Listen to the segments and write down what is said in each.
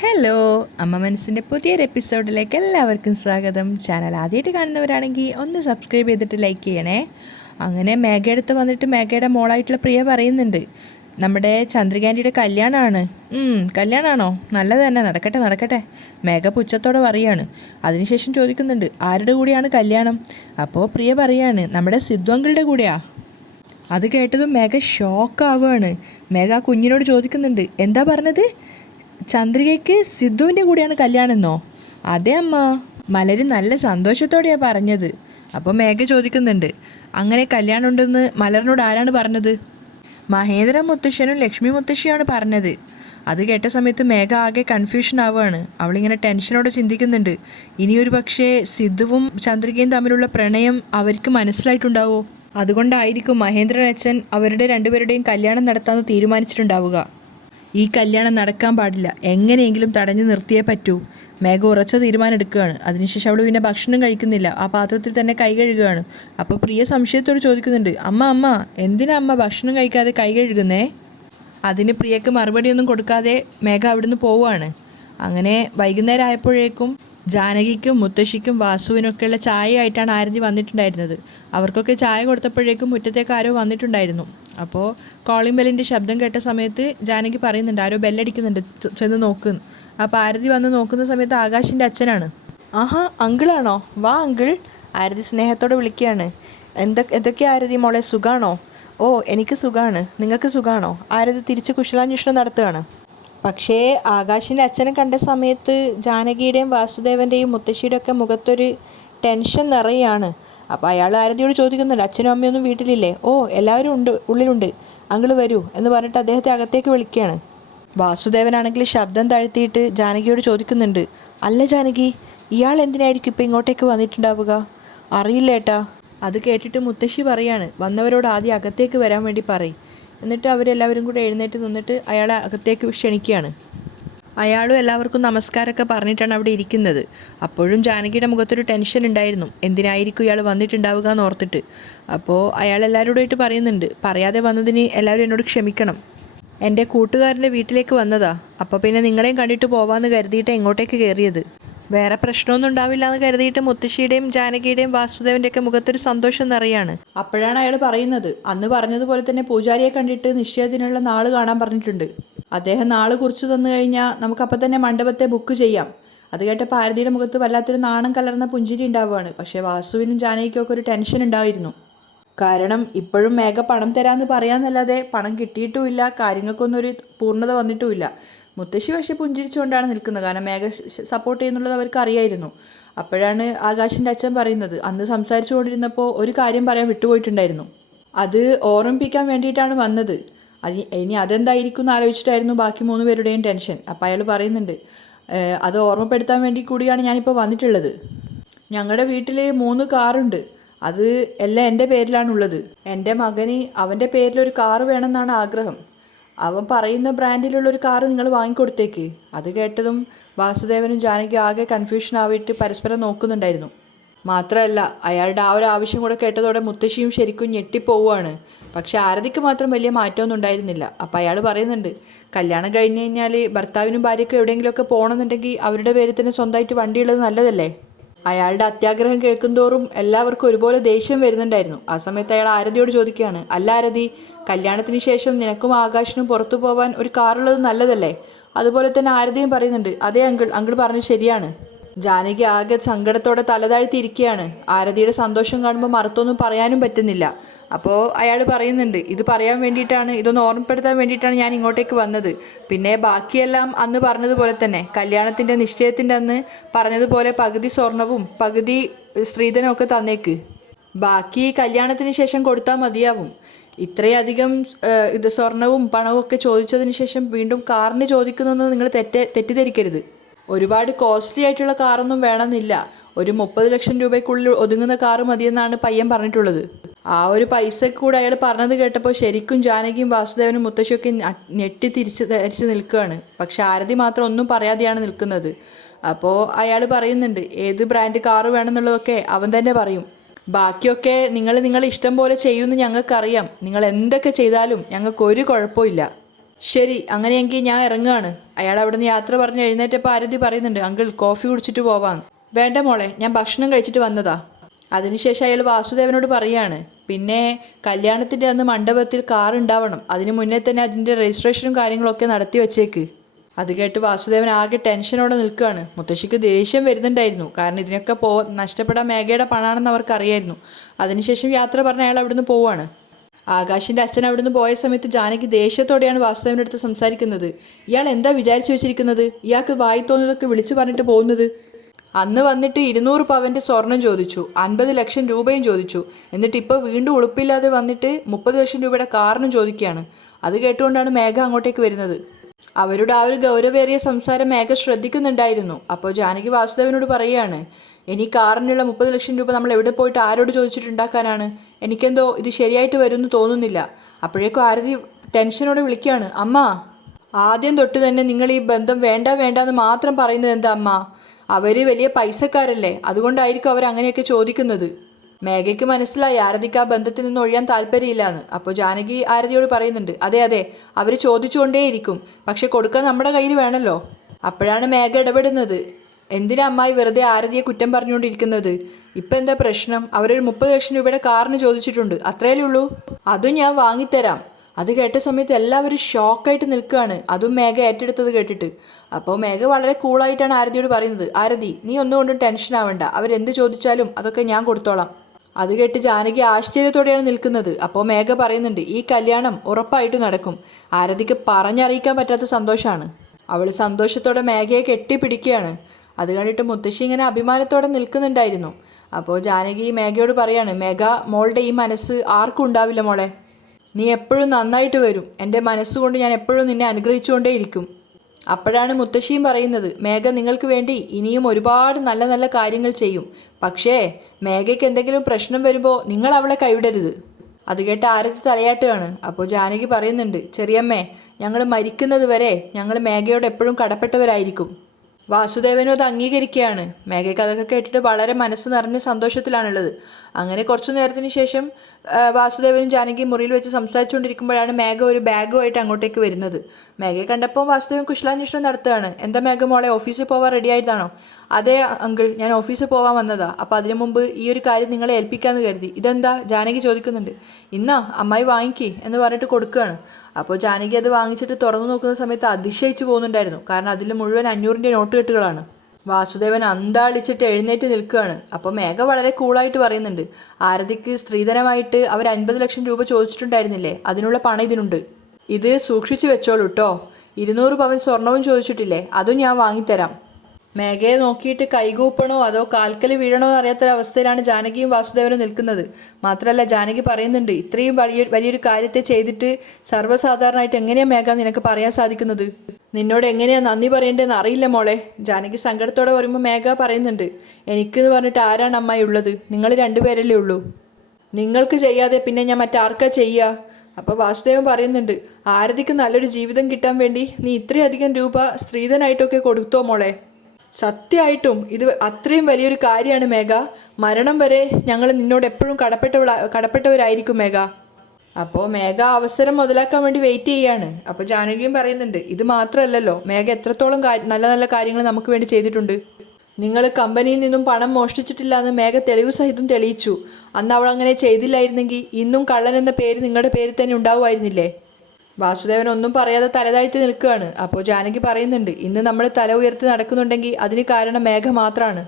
Hello, അമ്മ മനസ്സിൻ്റെ പുതിയൊരു എപ്പിസോഡിലേക്ക് എല്ലാവർക്കും സ്വാഗതം. ചാനൽ ആദ്യമായിട്ട് കാണുന്നവരാണെങ്കിൽ ഒന്ന് സബ്സ്ക്രൈബ് ചെയ്തിട്ട് ലൈക്ക് ചെയ്യണേ. അങ്ങനെ മേഘയടുത്ത് വന്നിട്ട് മേഘയുടെ മോളായിട്ടുള്ള പ്രിയ പറയുന്നുണ്ട്, നമ്മുടെ ചന്ദ്രികാൻ്റിയുടെ കല്യാണമാണ്. കല്യാണമാണോ? നല്ലത് തന്നെ, നടക്കട്ടെ നടക്കട്ടെ. മേഘ പുച്ഛത്തോടെ പറയുകയാണ്. അതിനുശേഷം ചോദിക്കുന്നുണ്ട്, ആരുടെ കൂടെയാണ് കല്യാണം? അപ്പോൾ പ്രിയ പറയാണ്, നമ്മുടെ സിദ്ധു അങ്കിളുടെ കൂടെയാ. അത് കേട്ടതും മേഘ ഷോക്കാവുകയാണ്. മേഘ ആ കുഞ്ഞിനോട് ചോദിക്കുന്നുണ്ട്, എന്താ പറഞ്ഞത്? ചന്ദ്രികയ്ക്ക് സിദ്ധുവിൻ്റെ കൂടെയാണ് കല്യാണമെന്നോ? അതെ അമ്മ. മലര് നല്ല സന്തോഷത്തോടെയാണ് പറഞ്ഞത്. അപ്പോൾ മേഘ ചോദിക്കുന്നുണ്ട്, അങ്ങനെ കല്യാണം ഉണ്ടെന്ന് മലറിനോട് ആരാണ് പറഞ്ഞത്? മഹേന്ദ്ര മുത്തശ്ശനും ലക്ഷ്മി മുത്തശ്ശിയാണ് പറഞ്ഞത്. അത് കേട്ട സമയത്ത് മേഘ ആകെ കൺഫ്യൂഷൻ ആവുകയാണ്. അവളിങ്ങനെ ടെൻഷനോടെ ചിന്തിക്കുന്നുണ്ട്, ഇനിയൊരു പക്ഷേ സിദ്ധുവും ചന്ദ്രികയും തമ്മിലുള്ള പ്രണയം അവർക്ക് മനസ്സിലായിട്ടുണ്ടാവോ? അതുകൊണ്ടായിരിക്കും മഹേന്ദ്രൻ അച്ഛൻ അവരുടെ രണ്ടുപേരുടെയും കല്യാണം നടത്താമെന്ന് തീരുമാനിച്ചിട്ടുണ്ടാവുക. ഈ കല്യാണം നടക്കാൻ പാടില്ല, എങ്ങനെയെങ്കിലും തടഞ്ഞു നിർത്തിയേ പറ്റൂ. മേഘ ഉറച്ച തീരുമാനം എടുക്കുകയാണ്. അതിനുശേഷം അവൾ പിന്നെ ഭക്ഷണം കഴിക്കുന്നില്ല, ആ പാത്രത്തിൽ തന്നെ കൈ കഴുകുകയാണ്. അപ്പോൾ പ്രിയ സംശയത്തോട് ചോദിക്കുന്നുണ്ട്, അമ്മ എന്തിനാ അമ്മ ഭക്ഷണം കഴിക്കാതെ കൈ കഴുകുന്നേ? അതിന് പ്രിയക്ക് മറുപടിയൊന്നും കൊടുക്കാതെ മേഘ അവിടുന്ന് പോവുകയാണ്. അങ്ങനെ വൈകുന്നേരം ആയപ്പോഴേക്കും ജാനകിക്കും മുത്തശ്ശിക്കും വാസുവിനൊക്കെയുള്ള ചായ ആയിട്ടാണ് ആരതി വന്നിട്ടുണ്ടായിരുന്നത്. അവർക്കൊക്കെ ചായ കൊടുത്തപ്പോഴേക്കും മുറ്റത്തേക്ക് ആരോ വന്നിട്ടുണ്ടായിരുന്നു. അപ്പോൾ കോളിംഗ് ബെല്ലിൻ്റെ ശബ്ദം കേട്ട സമയത്ത് ജാനകി പറയുന്നുണ്ട്, ആരോ ബെല്ലടിക്കുന്നുണ്ട്, ചെന്ന് നോക്കുന്നു. അപ്പോൾ ആരതി വന്ന് നോക്കുന്ന സമയത്ത് ആകാശിൻ്റെ അച്ഛനാണ്. ആഹാ, അങ്കിളാണോ? വാ അങ്കിൾ. ആരതി സ്നേഹത്തോടെ വിളിക്കുകയാണ്. എന്തൊക്കെയാ ആരതി മോളെ, സുഖാണോ? ഓ, എനിക്ക് സുഖമാണ്. നിങ്ങൾക്ക് സുഖാണോ? ആരതി തിരിച്ച് കുശലാന്വേഷണം നടത്തുകയാണ്. പക്ഷേ ആകാശിൻ്റെ അച്ഛനെ കണ്ട സമയത്ത് ജാനകിയുടെയും വാസുദേവൻ്റെയും മുത്തശ്ശിയുടെ ഒക്കെ മുഖത്തൊരു ടെൻഷൻ നിറയാണ്. അപ്പോൾ അയാൾ ആരതിയോട് ചോദിക്കുന്നുണ്ട്, അച്ഛനും അമ്മയൊന്നും വീട്ടിലില്ലേ? ഓ, എല്ലാവരും ഉണ്ട്, ഉള്ളിലുണ്ട്. അങ്കിൾ വരൂ എന്ന് പറഞ്ഞിട്ട് അദ്ദേഹത്തെ അകത്തേക്ക് വിളിക്കുകയാണ്. വാസുദേവനാണെങ്കിൽ ശബ്ദം താഴ്ത്തിയിട്ട് ജാനകിയോട് ചോദിക്കുന്നുണ്ട്, അല്ല ജാനകി, ഇയാൾ എന്തിനായിരിക്കും ഇപ്പം ഇങ്ങോട്ടേക്ക് വന്നിട്ടുണ്ടാവുക? അറിയില്ല ഏട്ടാ. അത് കേട്ടിട്ട് മുത്തശ്ശി പറയാണ്, വന്നവരോട് ആദ്യം അകത്തേക്ക് വരാൻ വേണ്ടി പറയും. എന്നിട്ട് അവരെല്ലാവരും കൂടെ എഴുന്നേറ്റ് നിന്നിട്ട് അയാളെ അകത്തേക്ക് ക്ഷണിക്കുകയാണ്. അയാളും എല്ലാവർക്കും നമസ്കാരമൊക്കെ പറഞ്ഞിട്ടാണ് അവിടെ ഇരിക്കുന്നത്. അപ്പോഴും ജാനകിയുടെ മുഖത്തൊരു ടെൻഷൻ ഉണ്ടായിരുന്നു, എന്തിനായിരിക്കും ഇയാൾ വന്നിട്ടുണ്ടാവുക എന്ന് ഓർത്തിട്ട്. അപ്പോൾ അയാൾ എല്ലാവരോടായിട്ട് പറയുന്നുണ്ട്, പറയാതെ വന്നതിന് എല്ലാവരും എന്നോട് ക്ഷമിക്കണം. എൻ്റെ കൂട്ടുകാരൻ്റെ വീട്ടിലേക്ക് വന്നതാ. അപ്പോൾ പിന്നെ നിങ്ങളെയും കണ്ടിട്ട് പോവാമെന്ന് കരുതിയിട്ട് ഇങ്ങോട്ടേക്ക് കയറിയത്. വേറെ പ്രശ്നമൊന്നും ഉണ്ടാവില്ല എന്ന് കരുതിയിട്ട് മുത്തശ്ശിയുടെയും ജാനകിയുടെയും വാസുദേവൻ്റെയൊക്കെ മുഖത്തൊരു സന്തോഷം നിറയാണ്. അപ്പോഴാണ് അയാൾ പറയുന്നത്, അന്ന് പറഞ്ഞതുപോലെ തന്നെ പൂജാരിയെ കണ്ടിട്ട് നിശ്ചയത്തിനുള്ള നാള് കാണാൻ പറഞ്ഞിട്ടുണ്ട്. അദ്ദേഹം നാള് കുറിച്ച് തന്നു കഴിഞ്ഞാൽ നമുക്കപ്പം തന്നെ മണ്ഡപത്തെ ബുക്ക് ചെയ്യാം. അത് കേട്ടപ്പോൾ ആരതിയുടെ മുഖത്ത് വല്ലാത്തൊരു നാണം കലർന്ന പുഞ്ചിരി ഉണ്ടാവുകയാണ്. പക്ഷേ വാസുവിനും ജാനകിക്കും ഒക്കെ ഒരു ടെൻഷൻ ഉണ്ടായിരുന്നു. കാരണം ഇപ്പോഴും മേഘ പണം തരാമെന്ന് പറയാമെന്നല്ലാതെ പണം കിട്ടിയിട്ടുമില്ല, കാര്യങ്ങൾക്കൊന്നും ഒരു പൂർണ്ണത വന്നിട്ടുമില്ല. മുത്തശ്ശി പക്ഷേ പുഞ്ചിരിച്ചുകൊണ്ടാണ് നിൽക്കുന്നത്, കാരണം മേഘ സപ്പോർട്ട് ചെയ്യുന്നുള്ളത് അവർക്ക് അറിയായിരുന്നു. അപ്പോഴാണ് ആകാശിൻ്റെ അച്ഛൻ പറയുന്നത്, അന്ന് സംസാരിച്ചു കൊണ്ടിരുന്നപ്പോൾ ഒരു കാര്യം പറയാൻ വിട്ടുപോയിട്ടുണ്ടായിരുന്നു, അത് ഓർമ്മിപ്പിക്കാൻ വേണ്ടിയിട്ടാണ് വന്നത്. ഇനി അതെന്തായിരിക്കും എന്ന് ആലോചിച്ചിട്ടായിരുന്നു ബാക്കി 3 പേരുടെയും ടെൻഷൻ. അപ്പോൾ അയാൾ പറയുന്നുണ്ട്, അത് ഓർമ്മപ്പെടുത്താൻ വേണ്ടി കൂടിയാണ് ഞാനിപ്പോൾ വന്നിട്ടുള്ളത്. ഞങ്ങളുടെ വീട്ടിൽ 3 കാറുണ്ട്, അത് എല്ലാം എൻ്റെ പേരിലാണുള്ളത്. എൻ്റെ മകന് അവൻ്റെ പേരിലൊരു കാറ് വേണമെന്നാണ് ആഗ്രഹം. അവൻ പറയുന്ന ബ്രാൻഡിലുള്ളൊരു കാറ് നിങ്ങൾ വാങ്ങിക്കൊടുത്തേക്ക്. അത് കേട്ടതും വാസുദേവനും ജാനകി ആകെ കൺഫ്യൂഷൻ ആവിട്ട് പരസ്പരം നോക്കുന്നുണ്ടായിരുന്നു. മാത്രമല്ല അയാളുടെ ആ ഒരു ആവശ്യം കൂടെ കേട്ടതോടെ മുത്തശ്ശിയും ശരിക്കും ഞെട്ടിപ്പോവുകയാണ്. പക്ഷെ ആരതിക്ക് മാത്രം വലിയ മാറ്റമൊന്നും ഉണ്ടായിരുന്നില്ല. അപ്പോൾ അയാൾ പറയുന്നുണ്ട്, കല്യാണം കഴിഞ്ഞ് കഴിഞ്ഞാൽ ഭർത്താവിനും ഭാര്യയ്ക്കും എവിടെയെങ്കിലുമൊക്കെ പോകണമെന്നുണ്ടെങ്കിൽ അവരുടെ പേരിൽ തന്നെ സ്വന്തമായിട്ട് വണ്ടിയുള്ളത് നല്ലതല്ലേ? അയാളുടെ അത്യാഗ്രഹം കേൾക്കുന്തോറും എല്ലാവർക്കും ഒരുപോലെ ദേഷ്യം വരുന്നുണ്ടായിരുന്നു. ആ സമയത്ത് അയാൾ ആരതിയോട് ചോദിക്കുകയാണ്, അല്ല ആരതി, കല്യാണത്തിന് ശേഷം നിനക്കും ആകാശിനും പുറത്തു പോകാൻ ഒരു കാറുള്ളത് നല്ലതല്ലേ? അതുപോലെ തന്നെ ആരതിയും പറയുന്നുണ്ട്, അതേ അങ്കിൾ പറഞ്ഞത് ശരിയാണ്. ജാനകി ആകെ സങ്കടത്തോടെ തലതാഴ്ത്തിയിരിക്കുകയാണ്. ആരതിയുടെ സന്തോഷം കാണുമ്പോൾ മറുത്തൊന്നും പറയാനും പറ്റുന്നില്ല. അപ്പോൾ അയാൾ പറയുന്നുണ്ട്, ഇത് പറയാൻ വേണ്ടിയിട്ടാണ്, ഇതൊന്ന് ഓർമ്മപ്പെടുത്താൻ വേണ്ടിയിട്ടാണ് ഞാൻ ഇങ്ങോട്ടേക്ക് വന്നത്. പിന്നെ ബാക്കിയെല്ലാം അന്ന് പറഞ്ഞതുപോലെ തന്നെ, കല്യാണത്തിൻ്റെ നിശ്ചയത്തിൻ്റെ അന്ന് പറഞ്ഞതുപോലെ പകുതി സ്വർണവും പകുതി സ്ത്രീധനവും ഒക്കെ തന്നേക്ക്. ബാക്കി കല്യാണത്തിന് ശേഷം കൊടുത്താൽ മതിയാവും. ഇത്രയധികം സ്വർണവും പണവും ഒക്കെ ചോദിച്ചതിന് ശേഷം വീണ്ടും കാറിന് ചോദിക്കുന്നതെന്ന് നിങ്ങൾ തെറ്റിദ്ധരിക്കരുത്. ഒരുപാട് കോസ്റ്റ്ലി ആയിട്ടുള്ള കാറൊന്നും വേണമെന്നില്ല. ഒരു 30 ലക്ഷം രൂപയ്ക്കുള്ളിൽ ഒതുങ്ങുന്ന കാറ് മതിയെന്നാണ് പയ്യൻ പറഞ്ഞിട്ടുള്ളത്. ആ ഒരു പൈസ കൂടെ അയാൾ പറഞ്ഞത് കേട്ടപ്പോൾ ശരിക്കും ജാനകിയും വാസുദേവനും മുത്തശ്ശിയൊക്കെ ഞെട്ടി ധരിച്ച് നിൽക്കുകയാണ്. പക്ഷെ ആരതി മാത്രം ഒന്നും പറയാതെയാണ് നിൽക്കുന്നത്. അപ്പോൾ അയാൾ പറയുന്നുണ്ട്, ഏത് ബ്രാൻഡ് കാറ് വേണമെന്നുള്ളതൊക്കെ അവൻ തന്നെ പറയും. ബാക്കിയൊക്കെ നിങ്ങൾ ഇഷ്ടം പോലെ ചെയ്യുമെന്ന് ഞങ്ങൾക്കറിയാം. നിങ്ങൾ എന്തൊക്കെ ചെയ്താലും ഞങ്ങൾക്കൊരു കുഴപ്പമില്ല. ശരി, അങ്ങനെയെങ്കിൽ ഞാൻ ഇറങ്ങുകയാണ്. അയാൾ അവിടുന്ന് യാത്ര പറഞ്ഞ് എഴുന്നേറ്റപ്പോൾ ആരതി പറയുന്നുണ്ട്, അങ്കിൾ കോഫി കുടിച്ചിട്ട് പോവാം. വേണ്ട മോളെ, ഞാൻ ഭക്ഷണം കഴിച്ചിട്ട് വന്നതാ. അതിനുശേഷം അയാൾ വാസുദേവനോട് പറയാണ്, പിന്നെ കല്യാണത്തിൻ്റെ അന്ന് മണ്ഡപത്തിൽ കാർ ഉണ്ടാവണം, അതിന് മുന്നേ തന്നെ അതിൻ്റെ രജിസ്ട്രേഷനും കാര്യങ്ങളൊക്കെ നടത്തി വെച്ചേക്ക്. അത് കേട്ട് വാസുദേവൻ ആകെ ടെൻഷനോടെ നിൽക്കുകയാണ്. മുത്തശ്ശിക്ക് ദേഷ്യം വരുന്നുണ്ടായിരുന്നു, കാരണം ഇതിനൊക്കെ നഷ്ടപ്പെടാൻ മേഘയുടെ പണാണെന്ന് അവർക്ക് അറിയായിരുന്നു. അതിനുശേഷം യാത്ര പറഞ്ഞ അയാൾ അവിടുന്ന് പോവാണ്. ആകാശിൻ്റെ അച്ഛൻ അവിടുന്ന് പോയ സമയത്ത് ജാനകി ദേഷ്യത്തോടെയാണ് വാസുദേവൻ്റെ അടുത്ത് സംസാരിക്കുന്നത്. ഇയാൾ എന്താ വിചാരിച്ചു വെച്ചിരിക്കുന്നത്? ഇയാൾക്ക് വായി തോന്നുന്നതൊക്കെ വിളിച്ചു പറഞ്ഞിട്ട് പോകുന്നത്. അന്ന് വന്നിട്ട് 200 പവൻ്റെ സ്വർണം ചോദിച്ചു, 50 ലക്ഷം രൂപയും ചോദിച്ചു. എന്നിട്ട് ഇപ്പോൾ വീണ്ടും ഉളുപ്പില്ലാതെ വന്നിട്ട് 30 ലക്ഷം രൂപയുടെ കാറിനും ചോദിക്കുകയാണ്. അത് കേട്ടുകൊണ്ടാണ് മേഘ അങ്ങോട്ടേക്ക് വരുന്നത്. അവരുടെ ആ ഒരു ഗൗരവേറിയ സംസാരം മേഘ ശ്രദ്ധിക്കുന്നുണ്ടായിരുന്നു. അപ്പോൾ ജാനകി വാസുദേവനോട് പറയുകയാണ്, ഇനി കാറിനുള്ള 30 ലക്ഷം രൂപ നമ്മൾ എവിടെ പോയിട്ട് ആരോട് ചോദിച്ചിട്ടുണ്ടാക്കാനാണ്? എനിക്കെന്തോ ഇത് ശരിയായിട്ട് വരുമെന്ന് തോന്നുന്നില്ല. അപ്പോഴേക്കും ആരതി ടെൻഷനോടെ വിളിക്കുകയാണ്, അമ്മ, ആദ്യം തൊട്ട് തന്നെ നിങ്ങൾ ഈ ബന്ധം വേണ്ട വേണ്ട എന്ന് മാത്രം പറയുന്നത് എന്താ അമ്മ? അവർ വലിയ പൈസക്കാരല്ലേ, അതുകൊണ്ടായിരിക്കും അവർ അങ്ങനെയൊക്കെ ചോദിക്കുന്നത്. മേഘയ്ക്ക് മനസ്സിലായി ആരതിക്ക് ആ ബന്ധത്തിൽ നിന്ന് ഒഴിയാൻ താല്പര്യമില്ലാന്ന്. അപ്പോൾ ജാനകി ആരതിയോട് പറയുന്നുണ്ട്, അതെ അതെ, അവർ ചോദിച്ചുകൊണ്ടേയിരിക്കും, പക്ഷെ കൊടുക്കാൻ നമ്മുടെ കയ്യിൽ വേണമല്ലോ. അപ്പോഴാണ് മേഘ ഇടപെടുന്നത്. എന്തിനാ അമ്മായി വെറുതെ ആരതിയെ കുറ്റം പറഞ്ഞുകൊണ്ടിരിക്കുന്നത്? ഇപ്പം എന്താ പ്രശ്നം? അവരൊരു 30 ലക്ഷം രൂപയുടെ കാറിന് ചോദിച്ചിട്ടുണ്ട്, അത്രയല്ലേ ഉള്ളൂ. അതും ഞാൻ വാങ്ങിത്തരാം. അത് കേട്ട സമയത്ത് എല്ലാവരും ഷോക്കായിട്ട് നിൽക്കുകയാണ്, അതും മേഘ ഏറ്റെടുത്തത് കേട്ടിട്ട്. അപ്പോൾ മേഘ വളരെ കൂളായിട്ടാണ് ആരതിയോട് പറയുന്നത്, ആരതി, നീ ഒന്നുകൊണ്ടും ടെൻഷൻ ആവണ്ട, അവരെന്ത് ചോദിച്ചാലും അതൊക്കെ ഞാൻ കൊടുത്തോളാം. അത് കേട്ട് ജാനകി ആശ്ചര്യത്തോടെയാണ് നിൽക്കുന്നത്. അപ്പോൾ മേഘ പറയുന്നുണ്ട്, ഈ കല്യാണം ഉറപ്പായിട്ടും നടക്കും. ആരതിക്ക് പറഞ്ഞറിയിക്കാൻ പറ്റാത്ത സന്തോഷമാണ്. അവൾ സന്തോഷത്തോടെ മേഘയെ കെട്ടിപ്പിടിക്കുകയാണ്. അത് കണ്ടിട്ട് മുത്തശ്ശി ഇങ്ങനെ അഭിമാനത്തോടെ നിൽക്കുന്നുണ്ടായിരുന്നു. അപ്പോൾ ജാനകി മേഘയോട് പറയാണ്, മേഘ, മോളുടെ ഈ മനസ്സ് ആർക്കും ഉണ്ടാവില്ല മോളെ. നീ എപ്പോഴും നന്നായിട്ട് വരും. എൻ്റെ മനസ്സുകൊണ്ട് ഞാൻ എപ്പോഴും നിന്നെ അനുഗ്രഹിച്ചുകൊണ്ടേയിരിക്കും. അപ്പോഴാണ് മുത്തശ്ശിയും പറയുന്നത്, മേഘ നിങ്ങൾക്ക് വേണ്ടി ഇനിയും ഒരുപാട് നല്ല നല്ല കാര്യങ്ങൾ ചെയ്യും. പക്ഷേ മേഘയ്ക്ക് എന്തെങ്കിലും പ്രശ്നം വരുമ്പോൾ നിങ്ങൾ അവളെ കൈവിടരുത്. അത് കേട്ട് ആരതി തലയാട്ടുകയാണ്. അപ്പോൾ ജാനകി പറയുന്നുണ്ട്, ചെറിയമ്മേ, ഞങ്ങൾ മരിക്കുന്നത് വരെ ഞങ്ങൾ മേഘയോട് എപ്പോഴും കടപ്പെട്ടവരായിരിക്കും. വാസുദേവനും അത് അംഗീകരിക്കുകയാണ്. മേഘയ്ക്ക് അതൊക്കെ കേട്ടിട്ട് വളരെ മനസ്സ് നിറഞ്ഞ സന്തോഷത്തിലാണുള്ളത്. അങ്ങനെ കുറച്ചു നേരത്തിന് ശേഷം വാസുദേവനും ജാനകിയും മുറിയിൽ വെച്ച് സംസാരിച്ചുകൊണ്ടിരിക്കുമ്പോഴാണ് മേഘ ഒരു ബാഗുമായിട്ട് അങ്ങോട്ടേക്ക് വരുന്നത്. മേഘയെ കണ്ടപ്പോൾ വാസുദേവൻ കുശലാന്വേഷണം നടത്തുകയാണ്. എന്താ മേഘ മോളെ, ഓഫീസിൽ പോവാൻ റെഡി ആയിട്ടാണോ? അതെ അങ്കിൾ, ഞാൻ ഓഫീസിൽ പോകാൻ വന്നതാ. അപ്പോൾ അതിനു മുമ്പ് ഈ ഒരു കാര്യം നിങ്ങളെ ഏൽപ്പിക്കാമെന്ന് കരുതി. ഇതെന്താ? ജാനകി ചോദിക്കുന്നുണ്ട്. ഇന്നാ അമ്മായി വാങ്ങിക്കേ എന്ന് പറഞ്ഞിട്ട് കൊടുക്കുകയാണ്. അപ്പോൾ ജാനകി അത് വാങ്ങിച്ചിട്ട് തുറന്നു നോക്കുന്ന സമയത്ത് അതിശയിച്ചു പോകുന്നുണ്ടായിരുന്നു. കാരണം അതിൽ മുഴുവൻ 500-ൻ്റെ നോട്ട് കെട്ടുകളാണ്. വാസുദേവൻ അന്താളിച്ചിട്ട് എഴുന്നേറ്റ് നിൽക്കുകയാണ്. അപ്പോൾ മേഘ വളരെ കൂളായിട്ട് പറയുന്നുണ്ട്, ആരതിക്ക് സ്ത്രീധനമായിട്ട് അവർ 50 ലക്ഷം രൂപ ചോദിച്ചിട്ടുണ്ടായിരുന്നില്ലേ, അതിനുള്ള പണം ഇതിനുണ്ട്. ഇത് സൂക്ഷിച്ചു വെച്ചോളൂ കേട്ടോ. 200 പവൻ സ്വർണവും ചോദിച്ചിട്ടില്ലേ, അതും ഞാൻ വാങ്ങിത്തരാം. മേഘയെ നോക്കിയിട്ട് കൈകൂപ്പണോ അതോ കാൽക്കൽ വീഴണോ എന്നറിയാത്തൊരവസ്ഥയിലാണ് ജാനകിയും വാസുദേവനും നിൽക്കുന്നത്. മാത്രമല്ല ജാനകി പറയുന്നുണ്ട്, ഇത്രയും വലിയൊരു കാര്യത്തെ ചെയ്തിട്ട് സർവ്വസാധാരണമായിട്ട് എങ്ങനെയാണ് മേഘ നിനക്ക് പറയാൻ സാധിക്കുന്നത്? നിന്നോട് എങ്ങനെയാണ് നന്ദി പറയേണ്ടതെന്ന് അറിയില്ല മോളെ. ജാനകി സങ്കടത്തോടെ പറയുമ്പോൾ മേഘ പറയുന്നുണ്ട്, എനിക്കെന്ന് പറഞ്ഞിട്ട് ആരാണ് അമ്മായി ഉള്ളത്? നിങ്ങൾ രണ്ടുപേരല്ലേ ഉള്ളൂ. നിങ്ങൾക്ക് ചെയ്യാതെ പിന്നെ ഞാൻ മറ്റാർക്കാ ചെയ്യുക? അപ്പോൾ വാസുദേവൻ പറയുന്നുണ്ട്, ആരതിക്ക് നല്ലൊരു ജീവിതം കിട്ടാൻ വേണ്ടി നീ ഇത്രയധികം രൂപ സ്ത്രീധനായിട്ടൊക്കെ കൊടുത്തോ മോളെ? സത്യമായിട്ടും ഇത് അത്രയും വലിയൊരു കാര്യമാണ് മേഘ. മരണം വരെ ഞങ്ങൾ നിന്നോട് എപ്പോഴും കടപ്പെട്ടവരായിരിക്കും മേഘ. അപ്പോൾ മേഘ അവസരം മുതലാക്കാൻ വേണ്ടി വെയിറ്റ് ചെയ്യാണ്. അപ്പോൾ ജാനകിയും പറയുന്നുണ്ട്, ഇത് മാത്രമല്ലല്ലോ, മേഘ എത്രത്തോളം നല്ല നല്ല കാര്യങ്ങൾ നമുക്ക് വേണ്ടി ചെയ്തിട്ടുണ്ട്. നിങ്ങൾ കമ്പനിയിൽ നിന്നും പണം മോഷ്ടിച്ചിട്ടില്ല എന്ന് മേഘ തെളിവ് സഹിതം തെളിയിച്ചു. അന്ന് അവൾ അങ്ങനെ ചെയ്തില്ലായിരുന്നെങ്കിൽ ഇന്നും കള്ളൻ എന്ന പേര് നിങ്ങളുടെ പേരിൽ തന്നെ ഉണ്ടാവുമായിരുന്നില്ലേ? വാസുദേവൻ ഒന്നും പറയാതെ തലതാഴ്ത്തി നിൽക്കുകയാണ്. അപ്പോൾ ജാനകി പറയുന്നുണ്ട്, ഇന്ന് നമ്മൾ തല ഉയർത്തി നടക്കുന്നുണ്ടെങ്കിൽ അതിന് കാരണം മേഘ മാത്രമാണ്.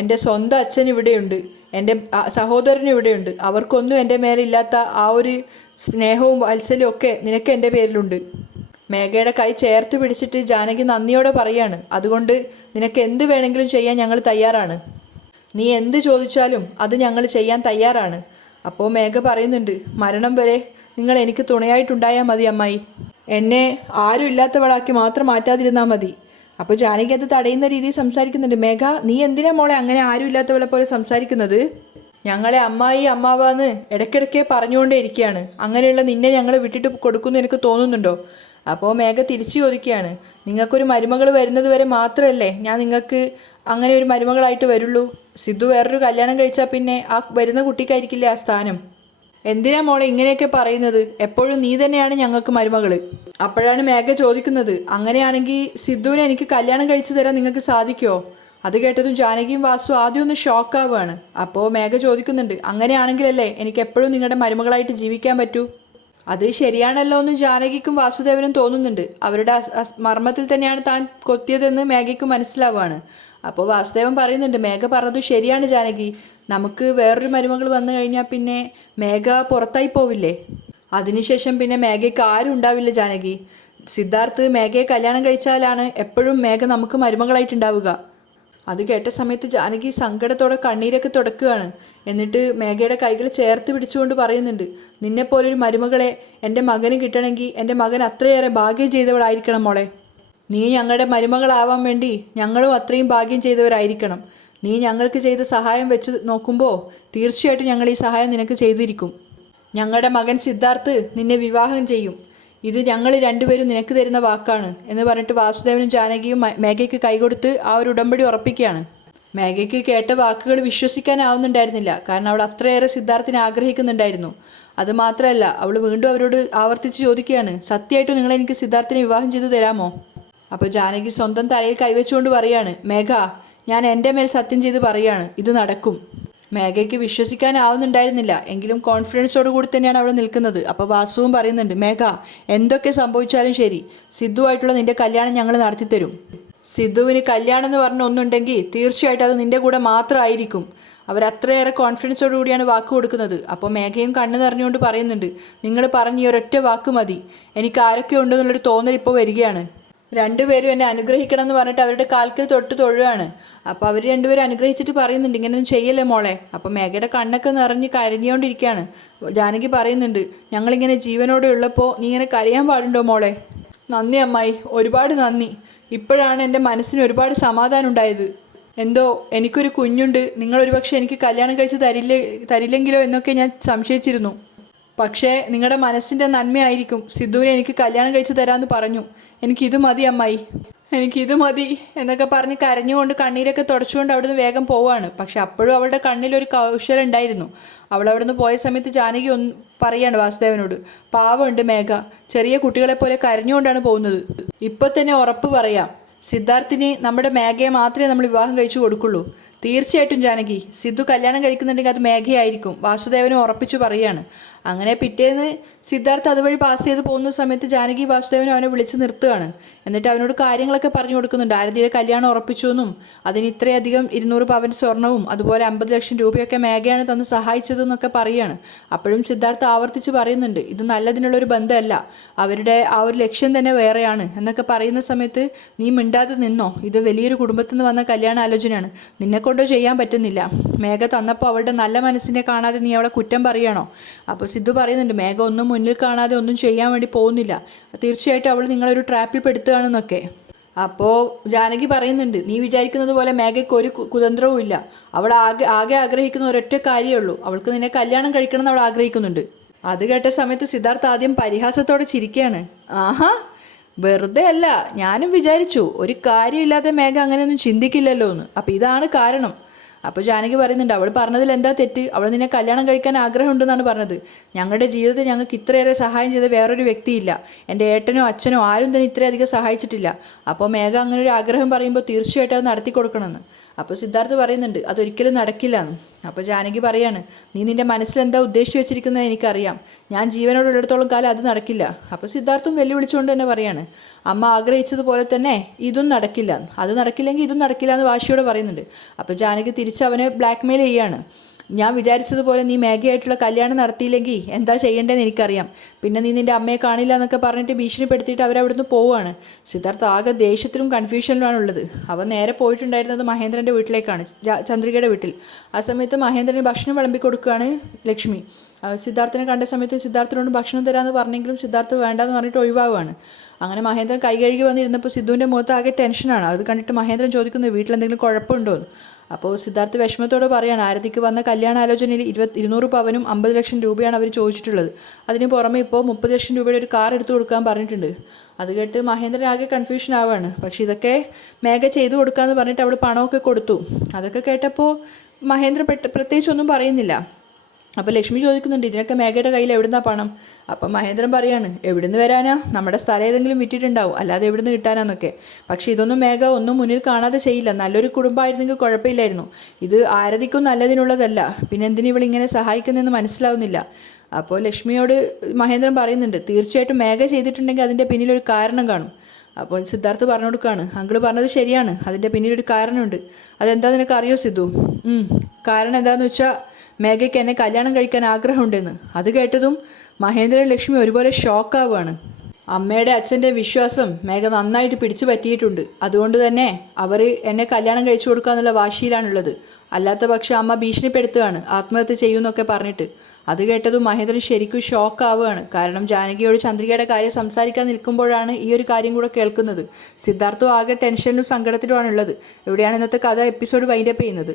എൻ്റെ സ്വന്തം അച്ഛൻ ഇവിടെയുണ്ട്, എൻ്റെ സഹോദരൻ ഇവിടെയുണ്ട്. അവർക്കൊന്നും എൻ്റെ മേലില്ലാത്ത ആ ഒരു സ്നേഹവും വാത്സല്യവും ഒക്കെ നിനക്ക് എൻ്റെ പേരിലുണ്ട്. മേഘയുടെ കൈ ചേർത്ത് പിടിച്ചിട്ട് ജാനകി നന്ദിയോടെ പറയാണ്, അതുകൊണ്ട് നിനക്ക് എന്ത് വേണമെങ്കിലും ചെയ്യാൻ ഞങ്ങൾ തയ്യാറാണ്. നീ എന്ത് ചോദിച്ചാലും അത് ഞങ്ങൾ ചെയ്യാൻ തയ്യാറാണ്. അപ്പോൾ മേഘ പറയുന്നുണ്ട്, മരണം വരെ നിങ്ങൾ എനിക്ക് തുണയായിട്ടുണ്ടായാൽ മതി അമ്മായി. എന്നെ ആരും ഇല്ലാത്തവളാക്കി മാത്രം മാറ്റാതിരുന്നാൽ മതി. അപ്പോൾ ജാനകി അത് തടയുന്ന രീതിയിൽ സംസാരിക്കുന്നുണ്ട്. മേഘ, നീ എന്തിനാ മോളെ അങ്ങനെ ആരും ഇല്ലാത്തവളെ പോലെ സംസാരിക്കുന്നത്? ഞങ്ങളെ അമ്മായി അമ്മാവാന്ന് ഇടയ്ക്കിടയ്ക്ക് പറഞ്ഞുകൊണ്ടേ ഇരിക്കുകയാണ്. അങ്ങനെയുള്ള നിന്നെ ഞങ്ങൾ വിട്ടിട്ട് കൊടുക്കുമെന്ന് എനിക്ക് തോന്നുന്നുണ്ടോ? അപ്പോൾ മേഘ തിരിച്ചു ചോദിക്കുകയാണ്, നിങ്ങൾക്കൊരു മരുമകൾ വരുന്നത് വരെ മാത്രമല്ലേ ഞാൻ നിങ്ങൾക്ക് അങ്ങനെ ഒരു മരുമകളായിട്ട് വരുള്ളൂ? സിദ്ധു വേറൊരു കല്യാണം കഴിച്ചാൽ പിന്നെ ആ വരുന്ന കുട്ടിക്കായിരിക്കില്ലേ ആ സ്ഥാനം? എന്തിനാ മോളെ ഇങ്ങനെയൊക്കെ പറയുന്നത്? എപ്പോഴും നീ തന്നെയാണ് ഞങ്ങൾക്ക് മരുമകള്. അപ്പോഴാണ് മേഘ ചോദിക്കുന്നത്, അങ്ങനെയാണെങ്കിൽ സിദ്ധുവിനെ എനിക്ക് കല്യാണം കഴിച്ചു തരാൻ നിങ്ങൾക്ക് സാധിക്കുമോ? അത് കേട്ടതും ജാനകിയും വാസു ആദ്യം ഒന്ന് ഷോക്കാവുകയാണ്. അപ്പോൾ മേഘ ചോദിക്കുന്നുണ്ട്, അങ്ങനെയാണെങ്കിലല്ലേ എനിക്ക് എപ്പോഴും നിങ്ങളുടെ മരുമകളായിട്ട് ജീവിക്കാൻ പറ്റൂ? അത് ശരിയാണല്ലോ എന്ന് ജാനകിക്കും വാസുദേവനും തോന്നുന്നുണ്ട്. അവരുടെ മർമ്മത്തിൽ തന്നെയാണ് താൻ കൊത്തിയതെന്ന് മേഘയ്ക്ക് മനസ്സിലാവുകയാണ്. അപ്പോൾ വാസുദേവൻ പറയുന്നുണ്ട്, മേഘ പറഞ്ഞത് ശരിയാണ് ജാനകി, നമുക്ക് വേറൊരു മരുമകൾ വന്നു കഴിഞ്ഞാൽ പിന്നെ മേഘ പുറത്തായി പോവില്ലേ? അതിനുശേഷം പിന്നെ മേഘയ്ക്ക് ആരും ഉണ്ടാവില്ല ജാനകി. സിദ്ധാർത്ഥ് മേഘയെ കല്യാണം കഴിച്ചാലാണ് എപ്പോഴും മേഘ നമുക്ക് മരുമകളായിട്ടുണ്ടാവുക. അത് കേട്ട സമയത്ത് ജാനകി സങ്കടത്തോടെ കണ്ണീരൊക്കെ തുടക്കുകയാണ്. എന്നിട്ട് മേഘയുടെ കൈകൾ ചേർത്ത് പിടിച്ചുകൊണ്ട് പറയുന്നുണ്ട്, നിന്നെപ്പോലൊരു മരുമകളെ എൻ്റെ മകന് കിട്ടണമെങ്കിൽ എൻ്റെ മകൻ അത്രയേറെ ഭാഗ്യം ചെയ്തവളായിരിക്കണം മോളെ. നീ ഞങ്ങളുടെ മരുമകളാവാൻ വേണ്ടി ഞങ്ങളും അത്രയും ഭാഗ്യം ചെയ്തവരായിരിക്കണം. നീ ഞങ്ങൾക്ക് ചെയ്ത സഹായം വെച്ച് നോക്കുമ്പോൾ തീർച്ചയായിട്ടും ഞങ്ങൾ ഈ സഹായം നിനക്ക് ചെയ്തിരിക്കും. ഞങ്ങളുടെ മകൻ സിദ്ധാർത്ഥ് നിന്നെ വിവാഹം ചെയ്യും. ഇത് ഞങ്ങൾ രണ്ടുപേരും നിനക്ക് തരുന്ന വാക്കാണ് എന്ന് പറഞ്ഞിട്ട് വാസുദേവനും ജാനകിയും മേഘയ്ക്ക് കൈകൊടുത്ത് ആ ഒരു ഉടമ്പടി ഉറപ്പിക്കുകയാണ്. മേഘയ്ക്ക് കേട്ട വാക്കുകൾ വിശ്വസിക്കാനാവുന്നുണ്ടായിരുന്നില്ല. കാരണം അവൾ അത്രയേറെ സിദ്ധാർത്ഥിനെ ആഗ്രഹിക്കുന്നുണ്ടായിരുന്നു. അതുമാത്രമല്ല, അവൾ വീണ്ടും അവരോട് ആവർത്തിച്ച് ചോദിക്കുകയാണ്, സത്യമായിട്ടും നിങ്ങളെനിക്ക് സിദ്ധാർത്ഥിനെ വിവാഹം ചെയ്തു തരാമോ? അപ്പോൾ ജാനകി സ്വന്തം തലയിൽ കൈവച്ചുകൊണ്ട് പറയാണ്, മേഘ, ഞാൻ എൻ്റെ മേൽ സത്യം ചെയ്ത് പറയാണ്, ഇത് നടക്കും. മേഘയ്ക്ക് വിശ്വസിക്കാനാവുന്നുണ്ടായിരുന്നില്ല. എങ്കിലും കോൺഫിഡൻസോട് കൂടി തന്നെയാണ് അവിടെ നിൽക്കുന്നത്. അപ്പോൾ വാസുവും പറയുന്നുണ്ട്, മേഘ, എന്തൊക്കെ സംഭവിച്ചാലും ശരി, സിദ്ധുവായിട്ടുള്ള നിന്റെ കല്യാണം ഞങ്ങൾ നടത്തിത്തരും. സിദ്ധുവിന് കല്യാണം എന്ന് പറഞ്ഞ ഒന്നുണ്ടെങ്കിൽ തീർച്ചയായിട്ടും അത് നിന്റെ കൂടെ മാത്രമായിരിക്കും. അവരത്രയേറെ കോൺഫിഡൻസോട് കൂടിയാണ് വാക്ക് കൊടുക്കുന്നത്. അപ്പോൾ മേഘയും കണ്ണ് നിറഞ്ഞുകൊണ്ട് പറയുന്നുണ്ട്, നിങ്ങൾ പറഞ്ഞ ഈ ഒരൊറ്റ വാക്ക് മതി, എനിക്ക് ആരൊക്കെ ഉണ്ടെന്നുള്ളൊരു തോന്നൽ ഇപ്പോൾ വരികയാണ്. രണ്ടുപേരും എന്നെ അനുഗ്രഹിക്കണം എന്ന് പറഞ്ഞിട്ട് അവരുടെ കാൽക്കൽ തൊട്ട് തൊഴുകയാണ്. അപ്പോൾ അവർ രണ്ടുപേരും അനുഗ്രഹിച്ചിട്ട് പറയുന്നുണ്ട്, ഇങ്ങനെയൊന്നും ചെയ്യല്ലേ മോളെ. അപ്പോൾ മേഘയുടെ കണ്ണൊക്കെ നിറഞ്ഞ് കരഞ്ഞുകൊണ്ടിരിക്കുകയാണ്. ജാനകി പറയുന്നുണ്ട്, ഞങ്ങളിങ്ങനെ ജീവനോടെ ഉള്ളപ്പോൾ നീ ഇങ്ങനെ കരയാൻ പാടുണ്ടോ മോളെ? നന്ദി അമ്മായി, ഒരുപാട് നന്ദി. ഇപ്പോഴാണ് എൻ്റെ മനസ്സിന് ഒരുപാട് സമാധാനം ഉണ്ടായത്. എന്തോ എനിക്കൊരു കുഞ്ഞുണ്ട്, നിങ്ങളൊരു പക്ഷേ എനിക്ക് കല്യാണം കഴിച്ച് തരില്ലെങ്കിലോ എന്നൊക്കെ ഞാൻ സംശയിച്ചിരുന്നു. പക്ഷേ നിങ്ങളുടെ മനസ്സിൻ്റെ നന്മയായിരിക്കും സിദ്ധുവിനെ എനിക്ക് കല്യാണം കഴിച്ച് തരാമെന്ന് പറഞ്ഞു. എനിക്കിത് മതി അമ്മായി, എനിക്കിത് മതി എന്നൊക്കെ പറഞ്ഞ് കരഞ്ഞുകൊണ്ട് കണ്ണീരൊക്കെ തുടച്ചുകൊണ്ട് അവിടുന്ന് വേഗം പോവാണ്. പക്ഷെ അപ്പോഴും അവളുടെ കണ്ണിലൊരു കൗശലം ഉണ്ടായിരുന്നു. അവൾ അവിടുന്ന് പോയ സമയത്ത് ജാനകി പറയാണ് വാസുദേവനോട്, പാവമുണ്ട് മേഘ, ചെറിയ കുട്ടികളെ പോലെ കരഞ്ഞുകൊണ്ടാണ് പോകുന്നത്. ഇപ്പോൾ തന്നെ ഉറപ്പ് പറയാം, സിദ്ധാർത്ഥിന് നമ്മുടെ മേഘയെ മാത്രമേ നമ്മൾ വിവാഹം കഴിച്ചു കൊടുക്കുള്ളൂ. തീർച്ചയായിട്ടും ജാനകി, സിദ്ധു കല്യാണം കഴിക്കുന്നുണ്ടെങ്കിൽ അത് മേഘയായിരിക്കും, വാസുദേവനും ഉറപ്പിച്ചു പറയാണ്. അങ്ങനെ പിറ്റേന്ന് സിദ്ധാർത്ഥ് അതുവഴി പാസ് ചെയ്ത് പോകുന്ന സമയത്ത് ജാനകി വാസുദേവനും അവനെ വിളിച്ച് നിർത്തുകയാണ്. എന്നിട്ട് അവനോട് കാര്യങ്ങളൊക്കെ പറഞ്ഞു കൊടുക്കുന്നുണ്ട്. ആരതിയുടെ കല്യാണം ഉറപ്പിച്ചു എന്നും അതിന് ഇത്രയധികം 200 പവൻ സ്വർണവും അതുപോലെ 50 ലക്ഷം രൂപയൊക്കെ മേഘയാണ് തന്ന് സഹായിച്ചതെന്നൊക്കെ പറയുകയാണ്. അപ്പോഴും സിദ്ധാർത്ഥ് ആവർത്തിച്ച് പറയുന്നുണ്ട്, ഇത് നല്ലതിനുള്ളൊരു ബന്ധമല്ല, അവരുടെ ആ ഒരു ലക്ഷ്യം തന്നെ വേറെയാണ് എന്നൊക്കെ പറയുന്ന സമയത്ത്, നീ മിണ്ടാതെ നിന്നോ, ഇത് വലിയൊരു കുടുംബത്തിൽ നിന്ന് വന്ന കല്യാണ ആലോചനയാണ്, നിന്നെക്കൊണ്ടോ ചെയ്യാൻ പറ്റുന്നില്ല. മേഘ തന്നപ്പോൾ അവളുടെ നല്ല മനസ്സിനെ കാണാതെ നീ അവളെ കുറ്റം പറയുകയാണോ? അപ്പോൾ സിദ്ധു പറയുന്നുണ്ട്, മേഘ ഒന്നും മുന്നിൽ കാണാതെ ഒന്നും ചെയ്യാൻ വേണ്ടി പോകുന്നില്ല, തീർച്ചയായിട്ടും അവൾ നിങ്ങളൊരു ട്രാപ്പിൽ പെടുത്തുകയാണെന്നൊക്കെ. അപ്പോൾ ജാനകി പറയുന്നുണ്ട്, നീ വിചാരിക്കുന്നത് പോലെ മേഘയ്ക്ക് ഒരു കുതന്ത്രവും ഇല്ല. അവൾ ആകെ ആഗ്രഹിക്കുന്ന ഒരൊറ്റ കാര്യമേ ഉള്ളൂ, അവൾക്ക് നിന്നെ കല്യാണം കഴിക്കണം എന്ന് അവൾ ആഗ്രഹിക്കുന്നുണ്ട്. അത് കേട്ട സമയത്ത് സിദ്ധാർത്ഥ് ആദ്യം പരിഹാസത്തോടെ ചിരിക്കുകയാണ്. ആഹാ, വെറുതെ അല്ല, ഞാനും വിചാരിച്ചു ഒരു കാര്യമില്ലാതെ മേഘ അങ്ങനെയൊന്നും ചിന്തിക്കില്ലല്ലോ എന്ന്. അപ്പോൾ ഇതാണ് കാരണം. അപ്പോൾ ജാനകി പറയുന്നുണ്ട്, അവൾ പറഞ്ഞതിൽ എന്താ തെറ്റ്? അവൾ നിന്നെ കല്യാണം കഴിക്കാൻ ആഗ്രഹമുണ്ടെന്നാണ് പറഞ്ഞത്. ഞങ്ങളുടെ ജീവിതത്തിൽ ഞങ്ങൾക്ക് ഇത്രയേറെ സഹായം ചെയ്ത വേറൊരു വ്യക്തിയില്ല. എൻ്റെ ഏട്ടനോ അച്ഛനോ ആരും തന്നെ ഇത്രയധികം സഹായിച്ചിട്ടില്ല. അപ്പോൾ മേഘ അങ്ങനെ ഒരു ആഗ്രഹം പറയുമ്പോൾ തീർച്ചയായിട്ടും അത് നടത്തി കൊടുക്കണമെന്ന്. അപ്പോൾ സിദ്ധാർത്ഥ് പറയുന്നുണ്ട്, അതൊരിക്കലും നടക്കില്ല എന്ന്. അപ്പോൾ ജാനകി പറയാണ്, നീ നിൻ്റെ മനസ്സിലെന്താ ഉദ്ദേശിച്ച് വെച്ചിരിക്കുന്നത് എനിക്കറിയാം, ഞാൻ ജീവനോടുള്ളിടത്തോളം കാലം അത് നടക്കില്ല. അപ്പോൾ സിദ്ധാർത്ഥും വെല്ലുവിളിച്ചുകൊണ്ട് തന്നെ പറയാണ്, അമ്മ ആഗ്രഹിച്ചതുപോലെ തന്നെ ഇതും നടക്കില്ല, അത് നടക്കില്ലെങ്കിൽ ഇതും നടക്കില്ല എന്ന് വാശിയോട് പറയുന്നുണ്ട്. അപ്പോൾ ജാനകി തിരിച്ച് അവനെ ബ്ലാക്ക്മെയിൽ ചെയ്യാണ്. ഞാൻ വിചാരിച്ചതുപോലെ നീ മേഘയായിട്ടുള്ള കല്യാണം നടത്തിയില്ലെങ്കിൽ എന്താ ചെയ്യേണ്ടതെന്ന് എനിക്കറിയാം, പിന്നെ നീ നിൻ്റെ അമ്മയെ കാണില്ല എന്നൊക്കെ പറഞ്ഞിട്ട് ഭീഷണിപ്പെടുത്തിയിട്ട് അവരവിടുന്ന് പോവുകയാണ്. സിദ്ധാർത്ഥ് ആകെ ദേഷ്യത്തിലും കൺഫ്യൂഷനിലുമാണുള്ളത്. അവൻ നേരെ പോയിട്ടുണ്ടായിരുന്നത് മഹേന്ദ്രൻ്റെ വീട്ടിലേക്കാണ്, ചന്ദ്രികയുടെ വീട്ടിൽ. ആ സമയത്ത് മഹേന്ദ്രന് ഭക്ഷണം വിളമ്പി കൊടുക്കുകയാണ് ലക്ഷ്മി. സിദ്ധാർത്ഥിനെ കണ്ട സമയത്ത് സിദ്ധാർത്ഥിനോട് ഭക്ഷണം തരാമെന്ന് പറഞ്ഞെങ്കിലും സിദ്ധാർത്ഥ് വേണ്ടാന്ന് പറഞ്ഞിട്ട് ഒഴിവാവുകയാണ്. അങ്ങനെ മഹേന്ദ്രൻ കൈ കഴുകി വന്നിരുന്നപ്പോൾ സിദ്ധുവിൻ്റെ മുഖത്ത് ആകെ ടെൻഷനാണ്. അത് കണ്ടിട്ട് മഹേന്ദ്രൻ ചോദിക്കുന്നു, വീട്ടിലെന്തെങ്കിലും കുഴപ്പമുണ്ടോ എന്ന്. അപ്പോൾ സിദ്ധാർത്ഥ് വിഷമത്തോടെ പറയാണ്, ആരതിക്ക് വന്ന കല്യാണാലോചനയിൽ 200 പവനും 50 ലക്ഷം രൂപയാണ് അവർ ചോദിച്ചിട്ടുള്ളത്. അതിന് പുറമെ ഇപ്പോൾ 30 ലക്ഷം രൂപയുടെ ഒരു കാർ എടുത്തു കൊടുക്കാൻ പറഞ്ഞിട്ടുണ്ട്. അത് കേട്ട് മഹേന്ദ്രൻ ആകെ കൺഫ്യൂഷൻ ആവുകയാണ്. പക്ഷേ ഇതൊക്കെ മേഘ ചെയ്തു കൊടുക്കാമെന്ന് പറഞ്ഞിട്ട് അവൾ പണമൊക്കെ കൊടുത്തു. അതൊക്കെ കേട്ടപ്പോൾ മഹേന്ദ്രൻ പ്രത്യേകിച്ചൊന്നും പറയുന്നില്ല. അപ്പോൾ ലക്ഷ്മി ചോദിക്കുന്നുണ്ട് ഇതിനൊക്കെ മേഘയുടെ കയ്യിൽ എവിടുന്നാ പണം. അപ്പം മഹേന്ദ്രൻ പറയാണ് എവിടുന്ന് വരാനാ, നമ്മുടെ സ്ഥലം ഏതെങ്കിലും വിറ്റിട്ടുണ്ടാവും, അല്ലാതെ എവിടുന്ന് കിട്ടാനാന്നൊക്കെ. പക്ഷേ ഇതൊന്നും മേഘ ഒന്നും മുന്നിൽ കാണാതെ ചെയ്യില്ല. നല്ലൊരു കുടുംബമായിരുന്നെങ്കിൽ കുഴപ്പമില്ലായിരുന്നു. ഇത് ആരതിക്കും നല്ലതിനുള്ളതല്ല, പിന്നെ എന്തിനു ഇവളിങ്ങനെ സഹായിക്കുന്നതെന്ന് മനസ്സിലാവുന്നില്ല. അപ്പോൾ ലക്ഷ്മിയോട് മഹേന്ദ്രൻ പറയുന്നുണ്ട് തീർച്ചയായിട്ടും മേഘ ചെയ്തിട്ടുണ്ടെങ്കിൽ അതിൻ്റെ പിന്നിലൊരു കാരണം കാണും. അപ്പോൾ സിദ്ധാർത്ഥ് പറഞ്ഞു കൊടുക്കുകയാണ് അങ്കിള് പറഞ്ഞത് ശരിയാണ്, അതിൻ്റെ പിന്നിലൊരു കാരണമുണ്ട്. അതെന്താ നിനക്ക് അറിയോ സിദ്ധു? കാരണം എന്താണെന്ന് വെച്ചാൽ മേഘയ്ക്ക് എന്നെ കല്യാണം കഴിക്കാൻ ആഗ്രഹമുണ്ടെന്ന്. അത് കേട്ടതും മഹേന്ദ്രൻ ലക്ഷ്മി ഒരുപോലെ ഷോക്കാവുകയാണ്. അമ്മയുടെ അച്ഛൻ്റെ വിശ്വാസം മേഘ നന്നായിട്ട് പിടിച്ചു പറ്റിയിട്ടുണ്ട്. അതുകൊണ്ട് തന്നെ അവർ എന്നെ കല്യാണം കഴിച്ചു കൊടുക്കുക എന്നുള്ള വാശിയിലാണുള്ളത്. അല്ലാത്ത പക്ഷം അമ്മ ഭീഷണിപ്പെടുത്തുകയാണ്, ആത്മഹത്യ ചെയ്യുമെന്നൊക്കെ പറഞ്ഞിട്ട്. അത് കേട്ടതും മഹേന്ദ്രൻ ശരിക്കും ഷോക്കാവുകയാണ്. കാരണം ജാനകിയോട് ചന്ദ്രികയുടെ കാര്യം സംസാരിക്കാൻ നിൽക്കുമ്പോഴാണ് ഈ ഒരു കാര്യം കൂടെ കേൾക്കുന്നത്. സിദ്ധാർത്ഥും ആകെ ടെൻഷനിലും സങ്കടത്തിലുമാണുള്ളത്. ഇവിടെയാണ് ഇന്നത്തെ കഥ എപ്പിസോഡ് വൈൻഡപ്പ് ചെയ്യുന്നത്.